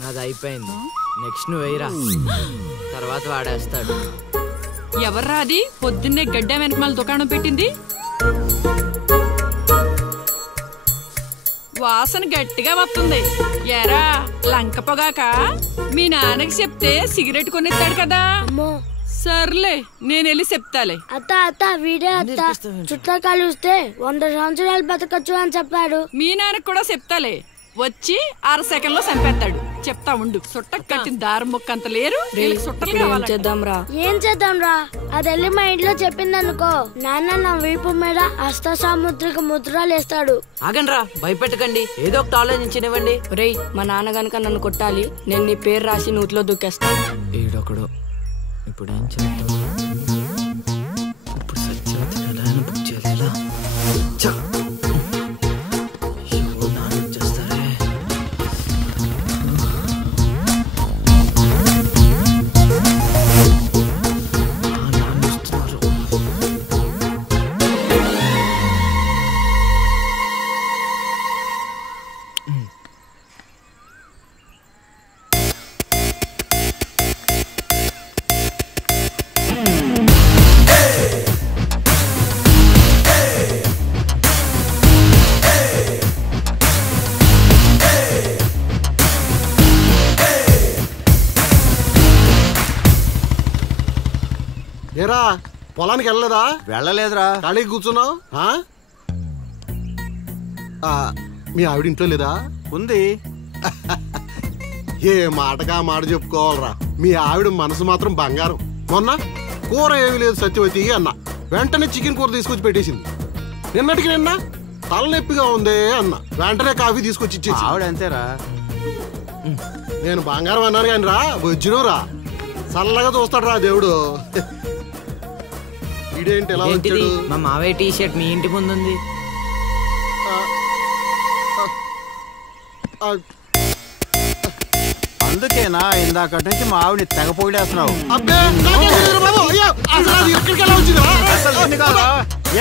నాది అయిపోయింది. నెక్స్ట్ నువ్వు వేయరా, తర్వాత వాడేస్తాడు. ఎవర్రా అది పొద్దున్నే గడ్డ వెనకమాల దుకాణం పెట్టింది? వాసన గట్టిగా వస్తుంది. ఎరా లంక పొగాక? మీ నాన్నకి చెప్తే సిగరెట్ కొనిస్తాడు కదా. సర్లే నేను వెళ్ళి చెప్తాలే. అత్త అత్త వీడే అత్త, చుట్టూ కలిస్తే 100 సంవత్సరాలు బతకచ్చు అని చెప్పాడు. మీ నాన్నకి కూడా చెప్తాలే, వచ్చి 6 సెకండ్లో చంపేస్తాడు. చెప్తా ఉండు. సుట్టకు కట్టిన దారం ముక్క అంత లేరు. ఏం చేద్దాం రా? అది వెళ్ళి మా ఇంట్లో చెప్పిందనుకో, నాన్న నా వీపు మీద హస్త సాముద్రిక ముద్రలు వేస్తాడు. ఆగండ్రా, భయపెట్టకండి, ఏదో ఒకటి ఆలోచించనివ్వండి. రేయ్, మా నాన్న గనక నన్ను కొట్టాలి, నేను నీ పేరు రాసి నూతిలో దూకేస్తాను. ఈడొకడు. ఇప్పుడు ఏం చేద్దాం? ఇప్పుడు సత్యవతి ఎలా బుక్ చేయాలి? ఏరా పొలానికి వెళ్ళలేదా? వెళ్ళలేదురా. ఖాళీకి కూర్చున్నావు? మీ ఆవిడ ఇంట్లో లేదా? ఉంది. ఏ మాటగా మాట చెప్పుకోవాలరా, మీ ఆవిడ మనసు మాత్రం బంగారం. మొన్న కూర ఏమీ లేదు సత్యవతి అన్న, వెంటనే చికెన్ కూర తీసుకొచ్చి పెట్టేసింది. నిన్నటికి నిన్న తలనొప్పిగా ఉంది అన్న, వెంటనే కాఫీ తీసుకొచ్చి ఇచ్చేసి. ఆవిడ అంతేరా. నేను బంగారం అన్నాను కానీ రా, వచ్చిన రా చల్లగా చూస్తాడు రా దేవుడు. ఇదేంటి ఎలా వచ్చాడు? మా మావయ్య టీ షర్ట్ మీ ఇంటి ముందు ఉంది. అందుకేనా ఇందాక నుంచి మా ఆవిడని తెగ పొగిడేస్తున్నావు?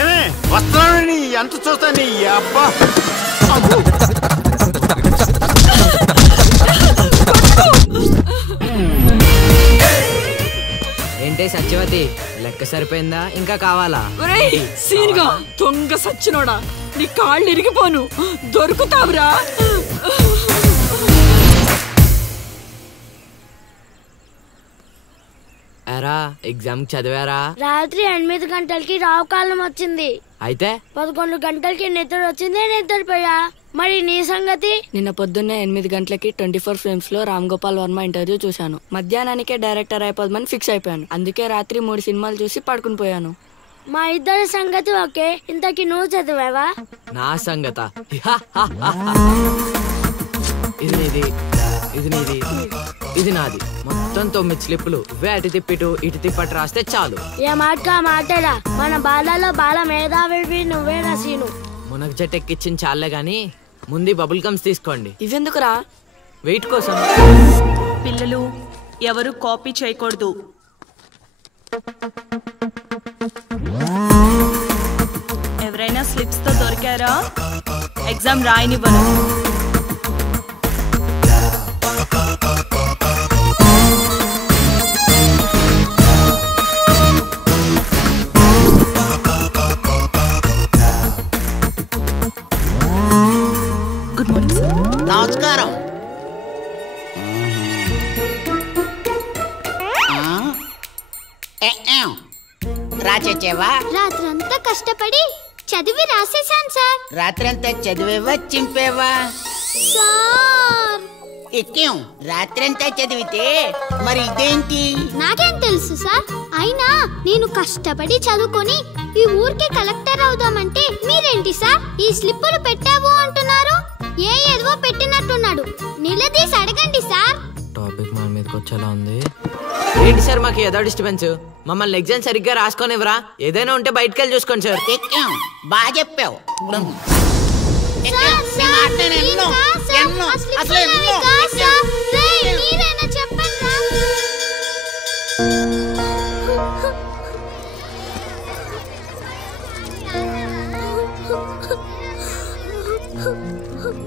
ఏమే వస్తున్నాను, ఎంత చూస్తా నీ అబ్బా. ఏంటే సత్యవతి, లెక్క సరిపోయిందా? ఇంకా కావాలా? సీన్గా దొంగ సచ్చినోడా, నీ కాళ్ళు ఇరిగిపోను, దొరుకుతావురా. ఎరా ఎగ్జామ్ చదివారా? రాత్రి 8 గంటలకి రావు కాలం వచ్చింది. అయితే 11 గంటలకి నిద్ర వచ్చింది, నిద్రపోయా. మరి నీ సంగతి? నిన్న పొద్దున్నే 8 గంటలకి 24 ఫ్రేమ్స్ లో రామ్ గోపాల్ వర్మ ఇంటర్వ్యూ చూశాను. మధ్యాహ్నానికే డైరెక్టర్ అయిపోదామని ఫిక్స్ అయిపోయాను. అందుకే రాత్రి 3 సినిమాలు చూసి పడుకుని పోయాను. మా ఇద్దరి సంగతి ఓకే. ఇంతకి నువ్వు చదివావా? నా సంగత ఇది నీది, ఇది నీది, ఇది నాది. మొత్తం 9 స్లిప్పులు. అటు తిప్పిటు ఇటు తిప్పటి రాస్తే చాలు. ఏ మాట మాటరా, మన బాలలో బాల మేధావి నువ్వే నసీను. మునగ చెట్టు ఎక్కిచ్చిన చాలే గాని ముందు బబుల్ గమ్స్ తీసుకోండి. ఇవెందుకురా? వెయిట్ కోసం. పిల్లలు ఎవరు కాపీ చేయకూడదు. ఎవరైనా స్లిప్స్ తో దొరికారా? ఎగ్జామ్ రాయనివ్వను. Good morning sir. నమస్కారం. రాచేవా? రాత్రంతా కష్టపడి చదివి రాసేసాను సార్. రాత్రంతా చదివేవా చింపేవా? సార్ ఎక్కేం రాత్రంతా చదివితే మరి ఇదేంటి? నాకేం తెలుసు సార్. అయినా నేను కష్టపడి చదువుకొని ఈ ఊరికే కలెక్టర్ అవుదామంటే మీరేంటి సార్ ఈ స్లిప్పులు పెట్టావు అంటున్నారు? ఏదో పెట్టినట్టున్నాడు. నిలదీసి అడగండి సార్. టాపిక్ మన మీదకి వచ్చేలా ఉంది. ఏంటి సార్ మాకు ఏదో డిస్టర్బెన్స్? మమ్మల్ని ఎగ్జామ్ సరిగ్గా రాసుకొనివ్వరా? ఏదైనా ఉంటే బయటకు వెళ్ళి చూసుకోండి సార్. ఎక్కేం బాగా చెప్పావు.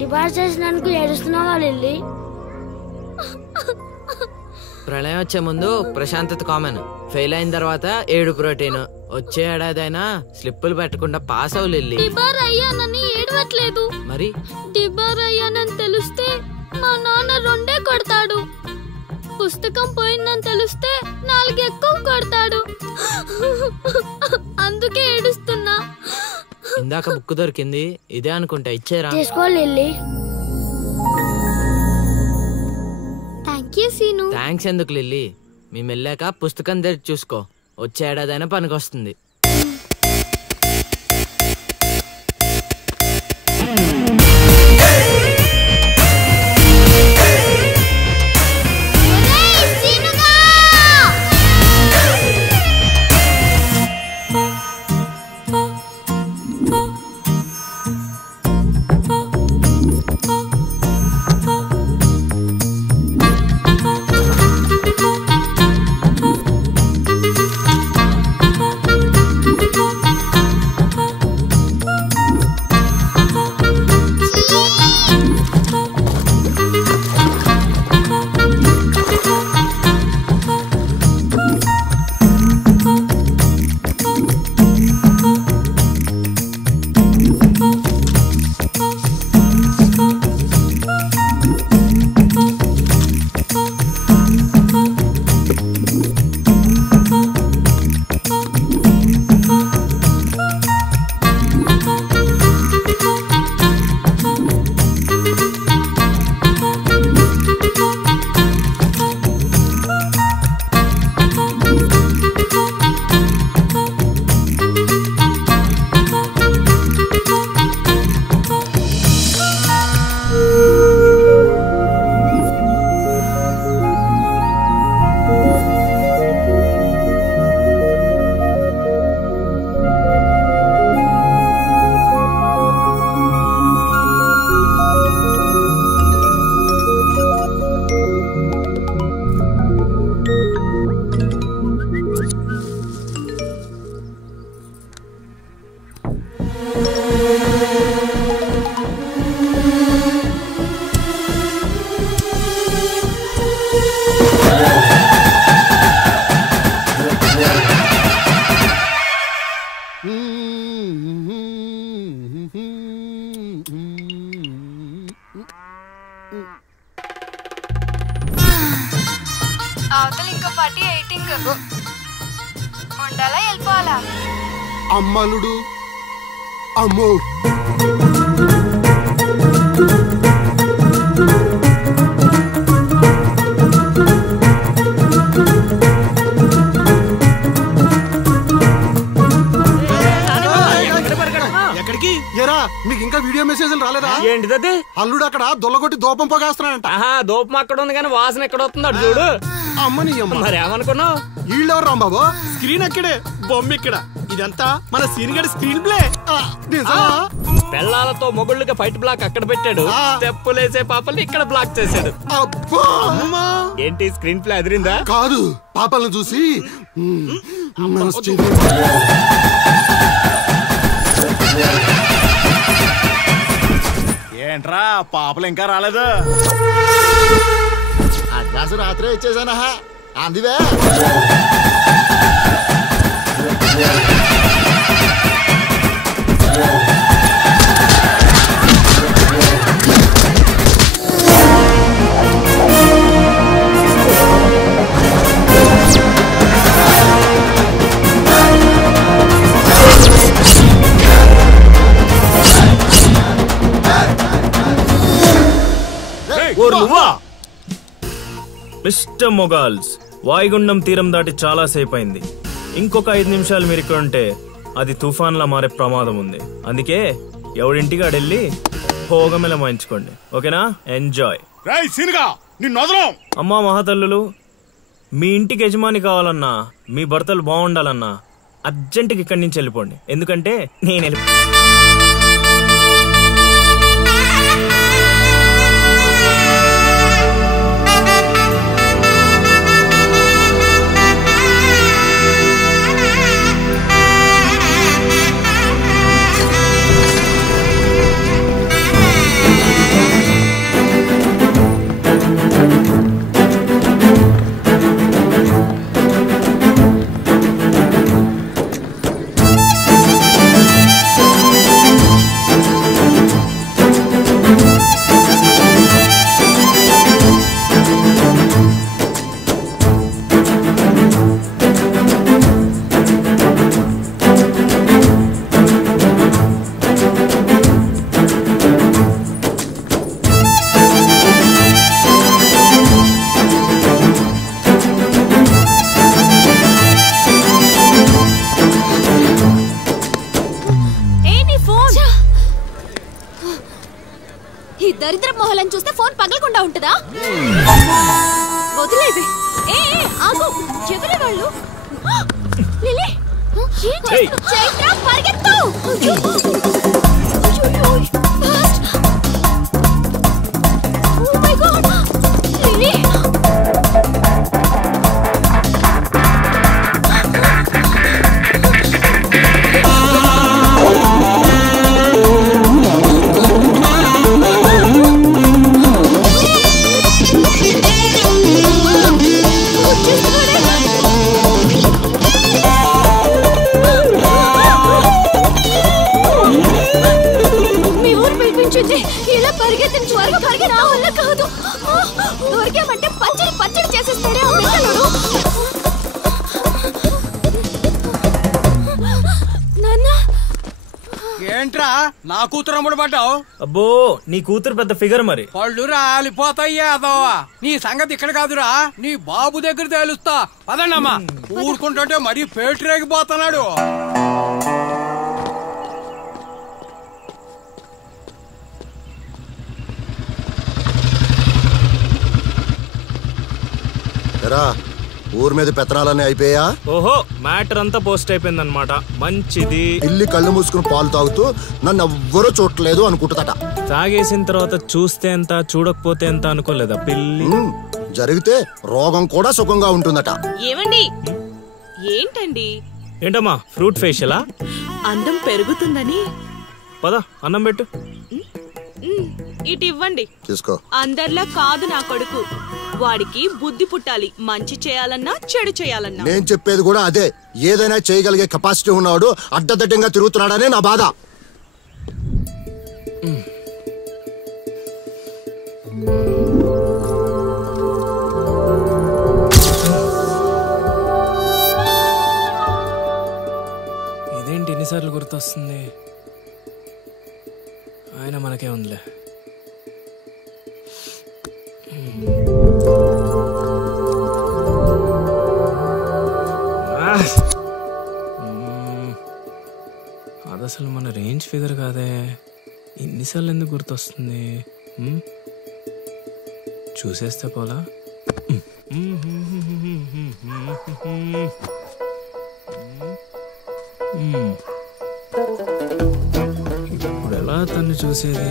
డిపార్ట్ చేసినందుకు 7 ఏడుస్తున్నావా లిల్లీ? ప్రళయం వచ్చే ముందు ప్రశాంతత కామన్, ఫెయిల్ అయిన తర్వాత ఏడు ప్రోటీన్. వచ్చే ఏడాదైనా స్లిప్పులు పెట్టకుండా పాస్ అవ్వు లిల్లీ. డిబార్ అయ్యానని ఏడవట్లేదు. మరి డిబార్ అయ్యానని తెలిస్తే మా నాన్న 2 కొడతాడు. పుస్తకం పోయిందని తెలిస్తే 4 ఎక్కువ కొడతాడు. అందుకే ఏడుస్తున్నా. ఇందాక బుక్ దొరికింది, ఇదే అనుకుంటా, ఇచ్చేరా. తీసుకో Lily. Thank you Seenu. Thanks ఎందుకు లిల్లీ, మేము వెళ్ళాక పుస్తకం తెరిచి చూసుకో, వచ్చే ఏడాదైనా పనికొస్తుంది. అవతల ఇంకో పార్టీ 18 ఉండాలా వెళ్ళిపోవాలా? అమ్మలుడు అమ్మో. ఎక్కడికి? ఏరా మీకు ఇంకా వీడియో మెసేజ్లు రాలేదా? ఏంటిది? అల్లుడు అక్కడ దొల్లగొట్టి దూపం పోగేస్తున్నాడంట. దూపం అక్కడ ఉంది కానీ వాసన ఎక్కడ వస్తుంది చూడు. అమ్మని అమ్మ, మరి ఏమనుకున్నావు? వీళ్ళెవరు రాంబాబు? స్క్రీన్ అక్కడే, బొమ్మ ఇక్కడ. ఇదంతా మన సీన్ గడి స్క్రీన్ ప్లే. పెళ్ళాలతో మొగుళ్ళుగా ఫైట్ బ్లాక్ అక్కడ పెట్టాడు, తెప్పులేసే పాపల్ని ఇక్కడ బ్లాక్ చేశాడు. ఏంటి స్క్రీన్ ప్లే అదిరిందా? కాదు, పాపల్ని చూసి ఏంట్రా పాపలు ఇంకా రాలేదు? అడ్వాన్స్ రాత్రే ఇచ్చేసానా అందువే. మిస్టర్ మొగాల్స్, వాయుగుండం తీరం దాటి చాలా సేపు అయింది. ఇంకొక 5 నిమిషాలు మీరు ఇక్కడ ఉంటే అది తుఫాన్లా మారే ప్రమాదం ఉంది. అందుకే ఎవడింటికి ఆడెళ్ళి భోగమెల మాయించుకోండి, ఓకేనా? ఎంజాయ్. అమ్మా మహాతల్లులు, మీ ఇంటికి యజమాని కావాలన్నా, మీ భర్తలు బాగుండాలన్నా అర్జెంటుకి ఇక్కడి నుంచి వెళ్ళిపోండి. ఎందుకంటే నేను చేయాలని చూస్తే ఫోన్ పగలకుండా ఉంటుందా? వదిలేవి. ఆగు. ఎవరే వాళ్ళు? లిలీ, చైత్ర పరిగెత్తు. Oh my God, Lily. ఇలా పరిగెత్తిన త్వరగా పరిగెత్తి నా వల్ల కాదు. దొరికామంటే పచ్చడి పచ్చడి చేసేస్తాడే ఆ పిల్లలు. నాన్న ఏంట్రా నా కూతురు అమ్ముడు పడ్డావు? అబ్బో నీ కూతురు పెద్ద ఫిగర్ మరి. పళ్ళు రాలిపోతాయ్యా అదోవా. నీ సంగతి ఇక్కడ కాదురా, నీ బాబు దగ్గర తేలుస్తా. పదండమ్మా. ఊరుకుంటుంటే మరీ పేటరేగిపోతున్నాడు. ఊరి మీద పెత్తనాలన్నీ అయిపోయా? ఓహో, మ్యాటర్ అంతా పోస్ట్ అయిపోయింది అనమాట. మంచిది. ఇల్లి కళ్ళు మూసుకుని పాలు తాగుతూ నన్ను ఎవ్వరూ చూడలేదు అనుకుంటుందట. తాగేసిన తర్వాత చూస్తే ఎంత చూడకపోతే ఎంత అనుకోలేదా పిల్లి? జరిగితే రోగం కూడా సుఖంగా ఉంటుందట. ఏమండి? ఏంటండి? ఏంటమ్మా ఫ్రూట్ ఫేషియలా? అందం పెరుగుతుందని. పద అన్నం పెట్టు. ఇటు ఇవ్వండి. తీసుకో. అందరిలా కాదు నా కొడుకు. వాడికి బుద్ధి పుట్టాలి. మంచి చేయాలన్నా చెడు చేయాలన్నా. నేను చెప్పేది కూడా అదే. ఏదైనా చేయగలిగే కెపాసిటీ ఉన్నవాడు అడ్డదడ్డంగా తిరుగుతున్నాడనే నా బాధ. ఇదేంటి ఎన్నిసార్లు గుర్తొస్తుంది? ఆయన మనకే ఉందిలే. అది అసలు మన రేంజ్ ఫిగర్ కాదే. ఇన్నిసార్లు ఎందుకు గుర్తొస్తుంది? చూసేస్తే పోలా. ఇప్పుడు ఎలా తను చూసేది?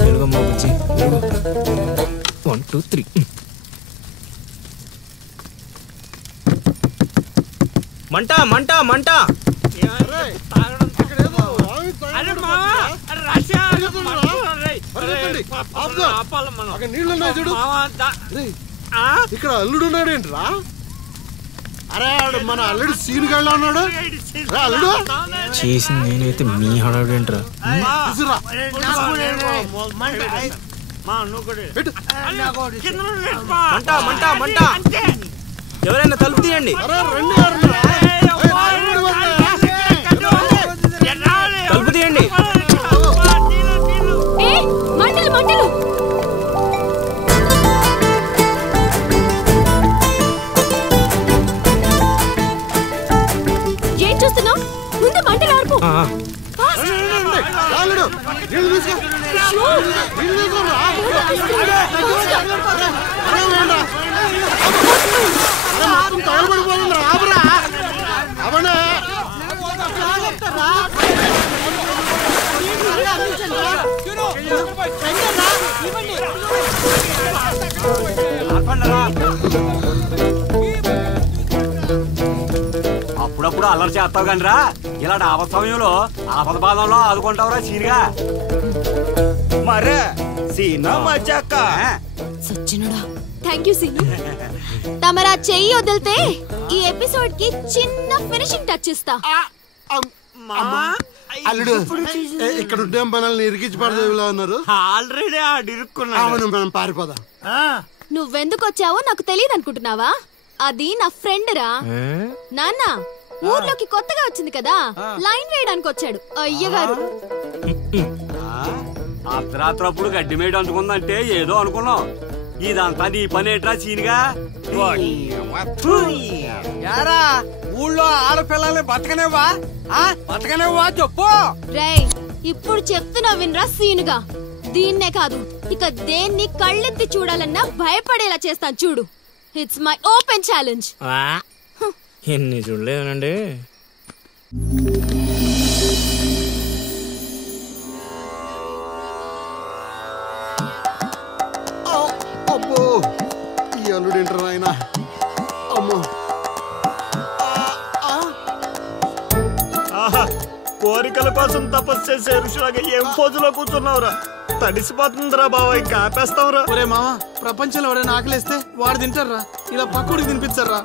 తెలుగమ్మా బుజ్జి. 1 2 3. మంట మంట మంట. ఇక్కడ అల్లుడు ఉన్నాడేంట్రా? అరే మన అల్లుడు సీన్ గళ్ళ ఉన్నాడు. అల్లుడు చేసింది నేనైతే మీ హడావిడేంట్రా? మంట మంట మంట. ఎవరైనా తలుపు తీయండి. తలుపు తీయండి. మంటలు మంటలు. ఏం చూస్తున్నావు? ముందు మంటలు ఆర్పు. అప్పుడప్పుడు అల్లరి చేస్తావు కానీ రా, ఇలాంటి ఆపద సమయంలో ఆపద బాధంలో ఆదుకుంటావురా సీన్గా. మరే సీనా మజాక. సచ్చినడా. Thank you Seenu. తమరా చెయ్యి వదిలితే ఈ ఎపిసోడ్ కి చిన్న ఫినిషింగ్ టచ్ ఇస్తా. అల్లుడు ఇక్కడ ఉండే మనల్ని ఇరికించి పడదేవిలా ఉన్నారు. ఆల్రెడీ ఆడిరుక్కున్నాను. మనం పారిపోదాం. నువ్వెందుకు వచ్చావో నాకు తెలియదు అనుకుంటున్నావా? అది నా ఫ్రెండ్ రా. నాన్న ఊర్లోకి కొత్తగా వచ్చింది కదా, లైన్ వేయడానికి వచ్చాడు అయ్యగారు. అర్ధరాత్రప్పుడు గడ్డి మేడ అంటుకుందంటే ఏదో అనుకున్నాం. ఇదంతా నీ పనేట్రా సీనిగా. యారా ఊళ్ళో ఆడపిల్లల్ని బతకనేవా బతకనేవా చెప్పు. రేయ్ ఇప్పుడు చెప్తున్నా వినరా సీనుగా. దీన్నే కాదు ఇక దేన్ని కళ్ళెత్తి చూడాలన్నా భయపడేలా చేస్తాను చూడు. It's my open challenge. ఎన్ని చూడలేదనండి. అబ్బో ఈ అల్లుడు ఏంటారు ఆయన. అమ్మో కోరికల కోసం తపస్సు చేసే ఋషులాగా ఏం పోజులో కూర్చున్నావురా? తడిసిపోతుందిరా బావ, ఇంకా ఆపేస్తావురా. ఒరే మామ, ప్రపంచంలో ఎవరైనా ఆకలిస్తే వాడు తింటారా, ఇలా పక్కడికి తినిపించారా?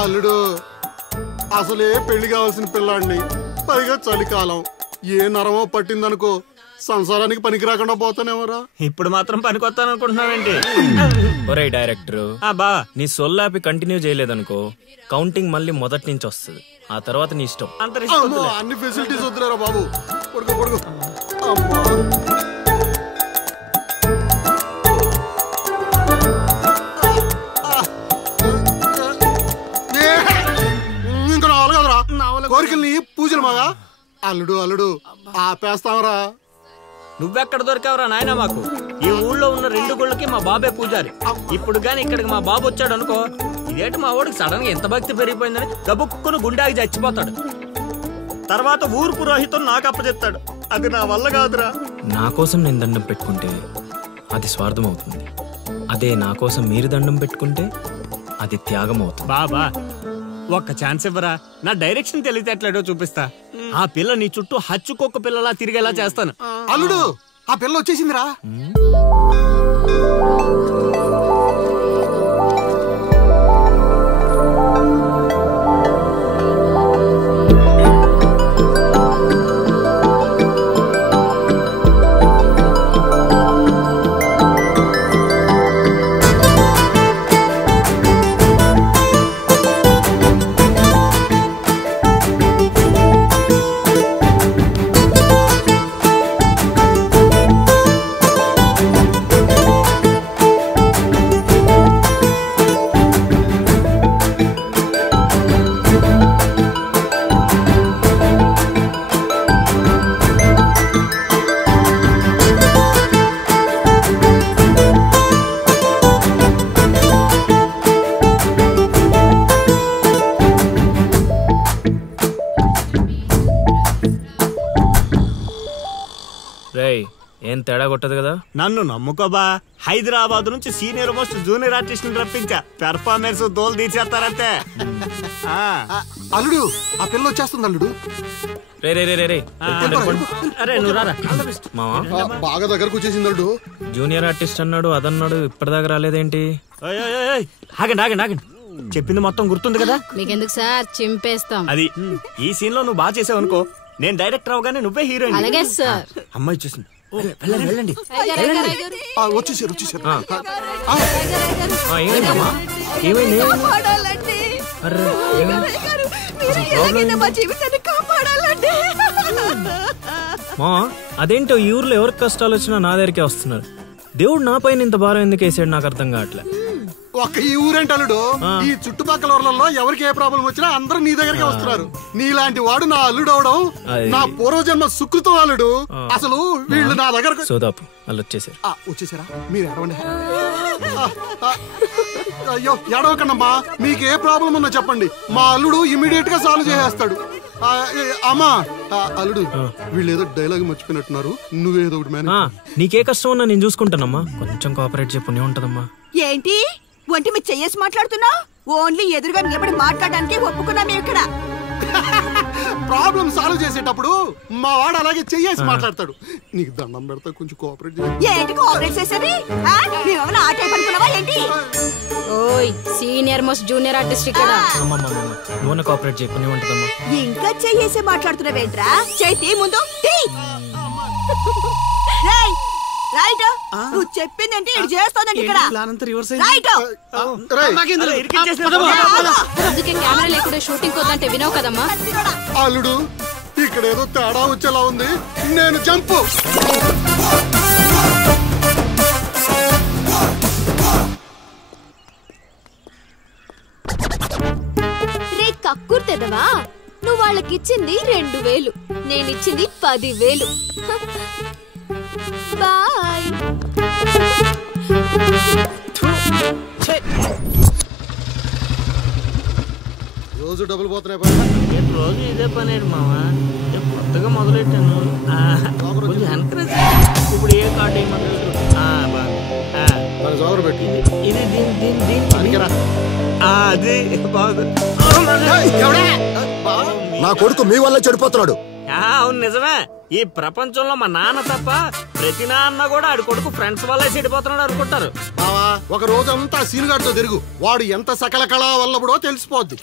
అల్లుడు అసలే పెళ్లి కావాల్సిన పిల్లాడిని, పైగా చలికాలం, ఏ నరమో పట్టిందనుకో సంసారానికి పనికి రాకుండా పోతానేమోరా. ఇప్పుడు మాత్రం పనికొస్తాను అనుకుంటున్నావేంటి? ఒరే డైరెక్టర్, నీ సొల్లాపి కంటిన్యూ చేయలేదనుకో కౌంటింగ్ మళ్ళీ మొదటి నుంచి వస్తుంది. ఆ తర్వాత నీ ఇష్టం. అన్ని ఫెసిలిటీస్ వద్దులేరా బాబు. కొడుకు కొడుకు ఇంకా నావలు కదరా కోరికల్ని పూజలు మగా. అల్లుడు అల్లుడు ఆపేస్తావరా. నువ్వెక్కడ దొరికావురా నాయనా మాకు? ఈ ఊళ్ళో ఉన్న 2 గుళ్ళకి మా బాబే పూజారి. ఇప్పుడు గాని ఇక్కడికి మా బాబు వచ్చాడు అనుకో, ఇదేంటి మా వాడికి సడన్ గా ఎంత భక్తి పెరిగిపోయిందని గబుక్కును గుండాకి చచ్చిపోతాడు. తర్వాత ఊరు పురోహితం నాకు అప్పచెప్తాడు. అది నా వల్ల కాదురా. నా కోసం నేను దండం పెట్టుకుంటే అది స్వార్థం అవుతుంది. అదే నా కోసం మీరు దండం పెట్టుకుంటే అది త్యాగం అవుతుంది. బాబా ఒక్క ఛాన్స్ ఇవ్వరా, నా డైరెక్షన్ తెలియటట్లేడో చూపిస్తా. ఆ పిల్ల నీ చుట్టూ హచ్చుకొక్క పిల్లలా తిరిగేలా చేస్తాను. అల్లుడు ఆ పిల్ల వచ్చేసిందిరా. ఏం తేడా కొట్టదు కదా. నన్ను నమ్ముకోబా. హైదరాబాద్ నుంచి సీనియర్ మోస్ట్ జూనియర్ ఆర్టిస్ట్ ని రప్పించా. పెర్ఫార్మెన్స్ దోలు తీర్చేస్తారంతే. అల్లుడు ఆ పిల్ల వచ్చేస్తుంది అల్లుడు. బాగా దగ్గరకు వచ్చేసింది అల్లుడు. జూనియర్ ఆర్టిస్ట్ అన్నాడు అదన్నాడు, ఇప్పటిదాకా రాలేదేంటి? ఆగండి ఆగండి ఆగండి, చెప్పింది మొత్తం గుర్తుంది కదా? మీకెందుకు సార్, చింపేస్తాం. అది ఈ సీన్ లో నువ్వు బాగా చేసావు అనుకో, నేను డైరెక్టర్ అవగానే నువ్వే హీరోయిన్. అలాగే సార్. అమ్మాయి చూసింది. వెళ్ళండి. వచ్చేసారు వచ్చేసారు. మా అదేంటో ఈ ఊర్లో ఎవరికి కష్టాలు వచ్చినా నా దగ్గరికే వస్తున్నారు. దేవుడు నా పైన ఇంత భారం ఎందుకు వేసాడు నాకు అర్థం కావట్లే. ఒక్క ఈ ఊరేంటి అల్లుడు, ఈ చుట్టుపక్కల ఊర్లలో ఎవరికి ఏ ప్రాబ్లం వచ్చినా అందరూ నీ దగ్గరికి వస్తున్నారు. నీలాంటి వాడు నా అల్లుడు అవడం నా పూర్వజన్మ సుకృతం అల్లుడు. అసలు వీళ్ళు నా దగ్గర సోదాపు వాళ్ళు వచ్చేసారు. వచ్చేసారా? మీరు ఎడవండి. అయ్యో ఎడవకండమ్మా, మీకు ఏ ప్రాబ్లం ఉన్నా చెప్పండి, మా అల్లుడు ఇమీడియట్ గా సాల్వ్ చేసేస్తాడు. అమ్మా అల్లుడు, వీళ్ళు ఏదో డైలాగ్ మర్చిపోయినట్టున్నారు, నువ్వేదో ఒకటి మేనేజ్. నీకే కష్టం ఉన్నా నేను చూసుకుంటానమ్మా, కొంచెం కోఆపరేట్ చెప్పు ఉంటదమ్మా. ఏంటి ఒంటి మీద చెయ్యేసి మాట్లాడుతున్నావు? ఓన్లీ ఎదురుగా నిలబడి మాట్లాడడానికి ఒప్పుకున్నాం ఇక్కడ. ప్రాబ్లం సాల్వ్ చేసేటప్పుడు మా వాడు అలాగే చెయ్యేసి మాట్లాడతాడు. నీకు దండం పెడతా, కొంచెం కోఆపరేట్ చేయి. ఏంటి కోఆపరేట్ చేసేది? మేమేమైనా ఆ టైప్ అనుకున్నావా ఏంటి? ఓయ్ సీనియర్ మోస్ట్ జూనియర్ ఆర్టిస్ట్ ఇక్కడ. నువ్వు కోఆపరేట్ చెప్పు ఉంటదమ్మా. ఇంకా చెయ్యేసి మాట్లాడుతున్నావేంట్రా? చేతి ముందు రైట్. నువ్వు చెప్పిందంటే ఇది చేస్తానండి ఇక్కడ. రైట్. అందుకే కెమెరా లేకుండా షూటింగ్ కొద్దంటే వినవు కదమ్మా. అల్లుడు ఇక్కడ ఏదో తేడా వచ్చేలా ఉంది, నేను జంపు. చూసావా? నువ్వు వాళ్ళకిచ్చింది 2000, నేనిచ్చింది 10,000. బాయ్. రోజు డబ్బులు పోతున్నాయి. రోజు ఇదే పని మావా. కొత్తగా మొదలెట్టాను. కొంచెం ఎంకరేజ్. ఇప్పుడు ఏ కార్డు జోగరు పెట్టి ఇది అది బాగుంది. నా కొడుకు మీ వల్ల చెడిపోతున్నాడు. అవును నిజమే. ఈ ప్రపంచంలో మా నాన్న తప్ప ప్రతి నాన్న కూడా ఆడి కొడుకు ఫ్రెండ్స్ వల్లే చెడిపోతున్నాడు అనుకుంటారు. బావా ఒక రోజంతా సీనుగాడితో తిరుగు, వాడు ఎంత సకల కళా వల్లబడో తెలిసిపోద్ది.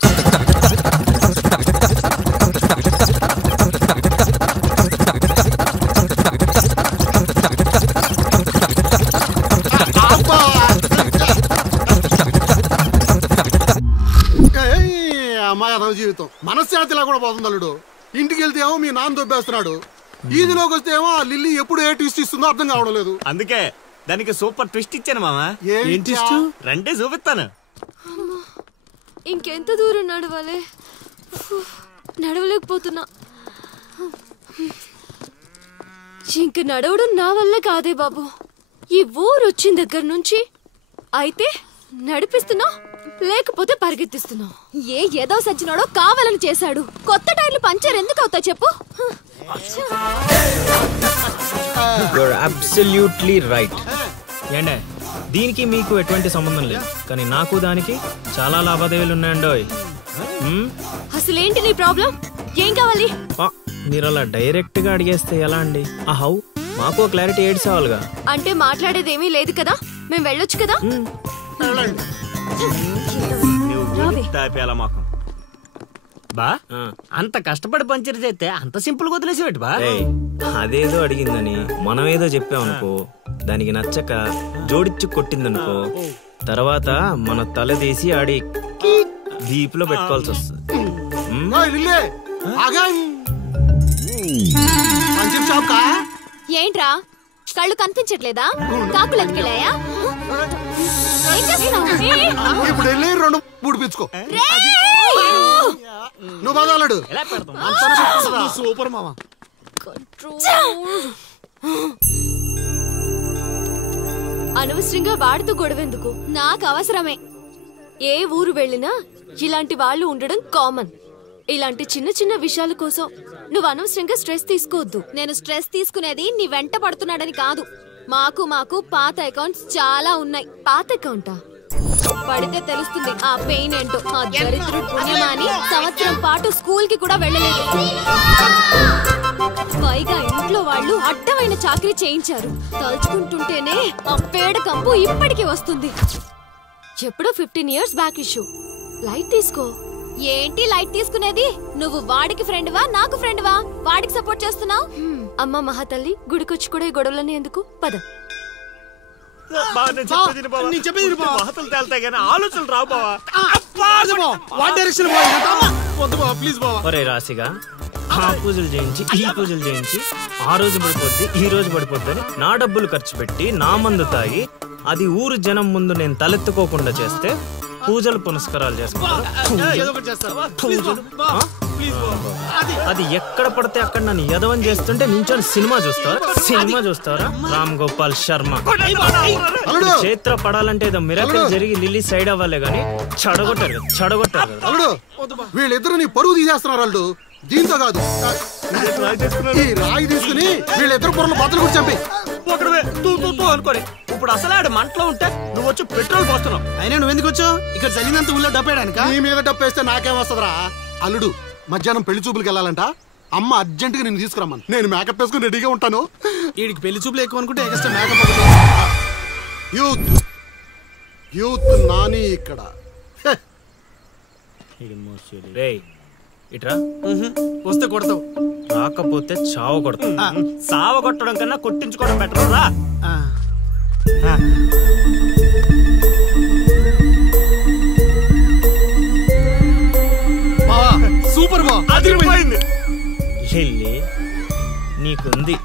అమ్మాయి అదవ జీవితం మనశ్శాంతిలా కూడా పోతుంది అల్లుడు. ఇంటికి వెళ్తే ఏమో మీ నాన్న దొబ్బేస్తున్నాడు, ఈదిలోకి వస్తే ఏమో ఆ లిల్లీ ఎప్పుడు ఏ ట్విస్ట్ ఇస్తుందో అర్థం కావడం లేదు. అందుకే దానికి సూపర్ ట్విస్ట్ ఇచ్చాను మామా. రండి చూపిస్తాను. ఇంకెంత దూరం నడవాలి? నడవలేకపోతున్నా. ఇంక నడవడం నా వల్ల కాదే బాబు. ఈ ఊరు వచ్చిన దగ్గర నుంచి అయితే నడిపిస్తున్నా, లేకపోతే పరిగెత్తిస్తున్నా. ఏదో సచ్చినాడో కావాలని చేశాడు. కొత్త టైర్లు పంచర్ ఎందుకు అవుతా చెప్పు? Absolutely right. ఏండే దీనికి మీకు ఎటువంటి సంబంధం లేదు, కానీ నాకు దానికి చాలా లావాదేవీలు ఉన్నాయండోయ్. అసలేంటి నీ ప్రాబ్లం? ఏం కావాలి? మీరు అలా డైరెక్ట్ గా అడిగేస్తే ఎలా అండి? హౌ మాకు క్లారిటీ ఏడ్చేవాళ్ళుగా. అంటే మాట్లాడేదేమీ లేదు కదా, మేము వెళ్ళొచ్చు కదా. మాకు బా అంత కష్టపడి పంచర్ చేస్తే అంత సింపుల్ గా వదిలేసేవాటి బా. అదేదో అడిగిందని మనం ఏదో చెప్పామనుకో, దానికి నచ్చక జోడిచ్చి కొట్టిందనుకో, తర్వాత మన తల తీసి ఆడి దీపులో పెట్టుకోవాల్సి వస్తుంది. ఏంట్రా కళ్ళు కనిపించట్లేదా? కాకులు ఎత్తుకెళ్ళాయా? ఇప్పుడు వెళ్ళి 2 పుడిపించుకో. నువ్వు బదాలడు సూపర్ మామా. అనవసరంగా వాడితో గొడవెందుకు? నాకు అవసరమే. ఏ ఊరు వెళ్ళినా ఇలాంటి వాళ్ళు ఉండడం కామన్. ఇలాంటి చిన్న చిన్న విషయాల కోసం నువ్వు అనవసరంగా స్ట్రెస్ తీసుకోవద్దు. నేను స్ట్రెస్ తీసుకునేది నీ వెంట పడుతున్నాడని కాదు. మాకు పాత అకౌంట్స్ చాలా ఉన్నాయి. పాత అకౌంటా? పడితే తెలుస్తుంది ఆ పెయిన్ ఏంటో. ఆ దరిద్రుడు పుణ్యమాని సంవత్సరం పాటు స్కూల్ కి కూడా వెళ్ళలేదు. పైగా ఇంట్లో వాళ్ళు అడ్డమైన చాకరీ చేయించారు. తలుచుకుంటుంటేనే ఆ పేడ కంపు ఇప్పటికీ వస్తుంది. ఎప్పుడో 15 years బ్యాక్ ఇష్యూ. లైట్ తీసుకో. ఏంటి లైట్ తీసుకునేది? నువ్వు వాడికి ఫ్రెండ్వా, నాకు ఫ్రెండ్వా? వాడికి సపోర్ట్ చేస్తున్నావు? అమ్మ మహాతల్లి, గుడికొచ్చి కూడా ఈ గొడవలన్నీ ఎందుకు? పద. ఆలోచనలు రావు బావా. ఒరే రాశిగా ఆ పూజలు చేయించి ఈ పూజలు చేయించి ఆ రోజు పడిపోద్ది ఈ రోజు పడిపోద్ది అని నా డబ్బులు ఖర్చు పెట్టి నా మందు తాగి అది ఊరు జనం ముందు నేను తలెత్తుకోకుండా చేస్తే పూజలు పునస్కారాలు చేసుకుంటారు. అది ఎక్కడ పడితే అక్కడ నన్ను యదవం చేస్తుంటే నించొని సినిమా చూస్తారా? రామ్ గోపాల్ శర్మ చేత్ర పడాలంటే ఏదో మిరాకిల్ జరిగి లిల్లీ సైడ్ అవ్వాలే గానీ చెడగొట్టారు. వీళ్ళిద్దరు నీ పరువు తీసేస్తున్నారు వాళ్ళు. దీంతో కాదు, ఈ రాయి తీసుకుని వీళ్ళిద్దరు పొరలు బద్దలు కూడా చంపి అనుకోని ఇప్పుడు అసలు ఆడు మంటలో ఉంటే నువ్వు వచ్చి పెట్రోల్ పోస్తున్నావు. అయినా నువ్వెందుకు వచ్చావు? ఇక్కడ చల్లినంత ఊళ్ళో డబ్బేయడానికా? నీ మీద డబ్బేస్తే నాకేం వస్తుందిరా? అల్లుడు మధ్యాహ్నం పెళ్లి చూపులకు వెళ్ళాలంట. అమ్మ అర్జెంట్ గా నేను తీసుకురమ్మను. నేను మేకప్ వేసుకుని రెడీగా ఉంటాను. వీడికి పెళ్లి చూపులు ఎక్కువ అనుకుంటే ఎక్స్ట్రా మేకప్. యూత్ నాని ఇక్కడ. ఇట్రా. వస్తే కొడతావు, రాకపోతే చావ కొడతావు. సావ కొట్టడం కన్నా కొట్టించుకోవడం బెటర్ రా. సూపర్ బా, అదిరిపోయింది. లిల్లీ నీకుంది.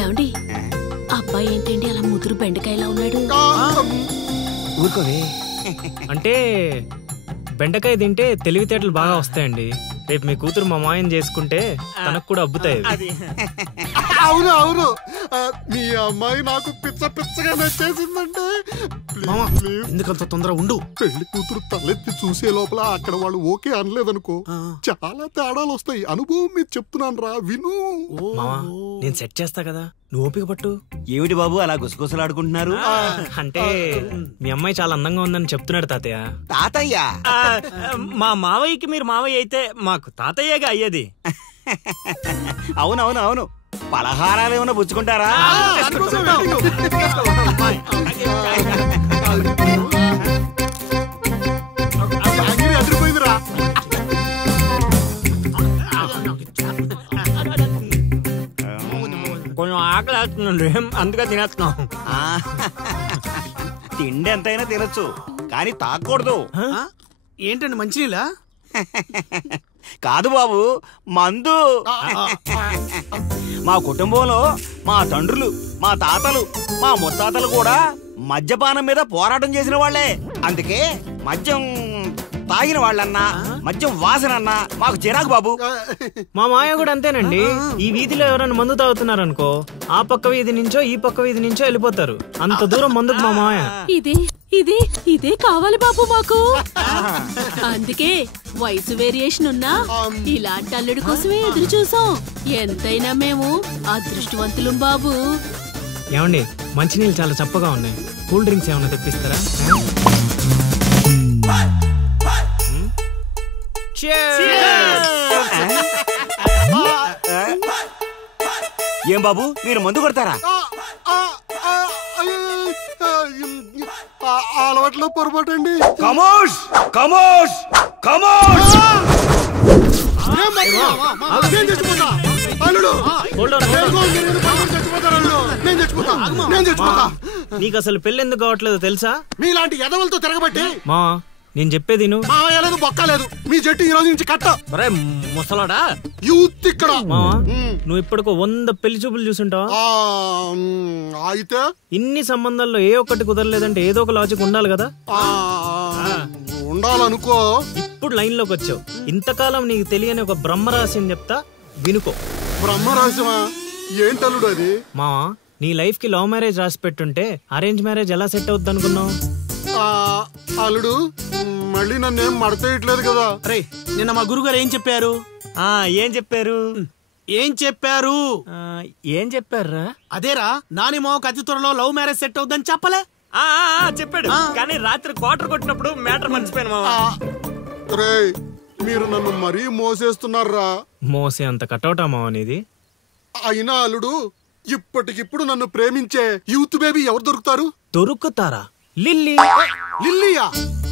ఏమండి, అబ్బాయి ఏంటండి అలా ముదురు బెండకాయలా ఉన్నాడు? ఊరుకోవే. అంటే బెండకాయ తింటే తెలివితేటలు బాగా వస్తాయండి. రేపు మీ కూతురు మా మాయం చేసుకుంటే తనకు కూడా అబ్బుతాయి. అవును అవును, మీ అమ్మాయి నాకు పిచ్చ పిచ్చగా నచ్చేసిందంటే. ఎందుకంత తొందర ఉండు. పెళ్లి కూతురు తలెత్తి చూసే లోపల అక్కడ వాళ్ళు ఓకే అనలేదనుకో చాలా తేడాలు వస్తాయి. అనుభవం మీద చెప్తున్నాను రా, విను. మావా నేను సెట్ చేస్తా కదా, నువ్వు ఓపిక పట్టు. ఏమిటి బాబు అలా గుసగుసలాడుకుంటున్నారు? అంటే మీ అమ్మాయి చాలా అందంగా ఉందని చెప్తున్నాడు తాతయ్య. తాతయ్య? మా మావయ్యకి మీరు మావయ్య అయితే మాకు తాతయ్యగా అయ్యేది. అవునవును అవును. పలహారాలు ఏమైనా పుచ్చుకుంటారా? అదిరిపోయిందిరా. కొంచెం ఆకలి వేస్తుందండి, అందుకే తినేస్తున్నాం. తిండి ఎంతైనా తినొచ్చు కానీ తాగకూడదు. ఏంటండి మంచినీళ్ళ? కాదు బాబు, మందు. మా కుటుంబంలో మా తండ్రులు, మా తాతలు, మా ముత్తాతలు కూడా మద్యపానం మీద పోరాటం చేసిన వాళ్లే. అందుకే మద్యం తాగిన వాళ్ళన్నా మద్యం వాసనన్నా మాకు చిరాకు బాబు. మా మాయ కూడా అంతేనండి. ఈ వీధిలో ఎవరైనా మందు తాగుతున్నారనుకో ఆ పక్క వీధి నుంచో ఈ పక్క వీధి నుంచో వెళ్ళిపోతారు. అంత దూరం మందుకు మా మాయ. ఇదే కావాలి బాబు మాకు. అందుకే వయసు వేరియేషన్ ఉన్నా ఇలాంటి అల్లుడి కోసమే ఎదురు చూసాం. ఎంతైనా మేము అదృష్టవంతులం బాబు. ఏమండి మంచినీళ్ళు చాలా చప్పగా ఉన్నాయి, కూల్ డ్రింక్స్ ఏమైనా తెప్పిస్తారా? ఏం బాబు మీరు మందు కొడతారా? అలవాట్లో పొరపాటు అండి. కమోష్ కమోష్ కమోష్. నీకు అసలు పెళ్లి ఎందుకు కావట్లేదు తెలుసా? మీలాంటి ఎదవలతో తిరగబట్టి. మా నేను చెప్పేది లేదు బొక్కలేదు. మీ జట్టు ఈ రోజు నుంచి కట్ట. ముసలాడా యూత్ ఇక్కడ. నువ్వు ఇప్పటికో 100 పెళ్లి చూపులు చూసుంటావా? అయితే ఇన్ని సంబంధాల్లో ఏ ఒక్కటి కుదరలేదంటే ఏదో ఒక లాజిక్ ఉండాలి కదా. ఉండాలనుకో. ఇప్పుడు లైన్ లోకి వచ్చావు. ఇంతకాలం నీకు తెలియని ఒక బ్రహ్మరహస్యం చెప్తా, వినుకో. బ్రహ్మరహస్యమా? ఏంటల్లుడు అది? మావా నీ లైఫ్ కి లవ్ మ్యారేజ్ రాసి పెట్టుంటే అరేంజ్ మ్యారేజ్ ఎలా సెట్ అవుద్ది అనుకున్నావు? అల్లుడు మళ్ళీ నన్నేం మడతేయట్లేదు కదా. రే నిన్న మా గురుగారు ఏం చెప్పారు? ఏం చెప్పారు? ఏం చెప్పారా? అదేరా నానిమోకి అతి త్వరలో లవ్ మ్యారేజ్ సెట్ అవుద్దని చెప్పలే? చెప్పాడు, కానీ రాత్రి క్వార్టర్ కొట్టినప్పుడు మ్యాటర్ మర్చిపోయాను మావా. రే మీరు నన్ను మరీ మోసేస్తున్నారా? మోసే అంత కటౌటా మావా నీది? అయినా అల్లుడు ఇప్పటికిప్పుడు నన్ను ప్రేమించే యూత్ బేబీ ఎవరు దొరుకుతారు? దొరుకుతారా? లిల్లీ. లిల్లీయా?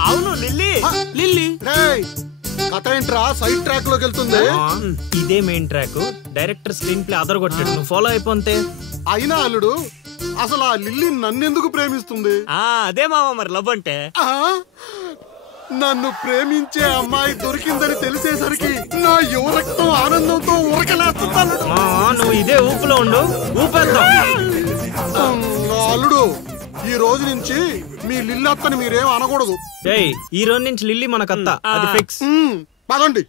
అవును లిల్లీ. లిల్లీ కథ ఏంట్రా సైడ్ ట్రాక్ లోకి వెళ్తుంది? ఇదే main track. Director screen play other కొట్టాడు, నువ్వు ఫాలో అయిపోతే. అయినా అల్లుడు అసలు ఆ లిల్లీ నన్నెందుకు ప్రేమిస్తుంది? అదే మావా మరి లవ్ అంటే. నన్ను ప్రేమించే అమ్మాయి దొరికిందని తెలిసేసరికి నా యువ రక్తం ఆనందంతో ఉరకలేస్తున్నాను. నువ్వు ఇదే ఊపులో ఉండు, ఊపేద్దాం. అల్లుడు ఈ రోజు నుంచి మీ లిల్లత్తని మీరేం అనకూడదు. ఈ రోజు నుంచి లిల్లీ మనకత్తా, అది ఫిక్స్. పదండి.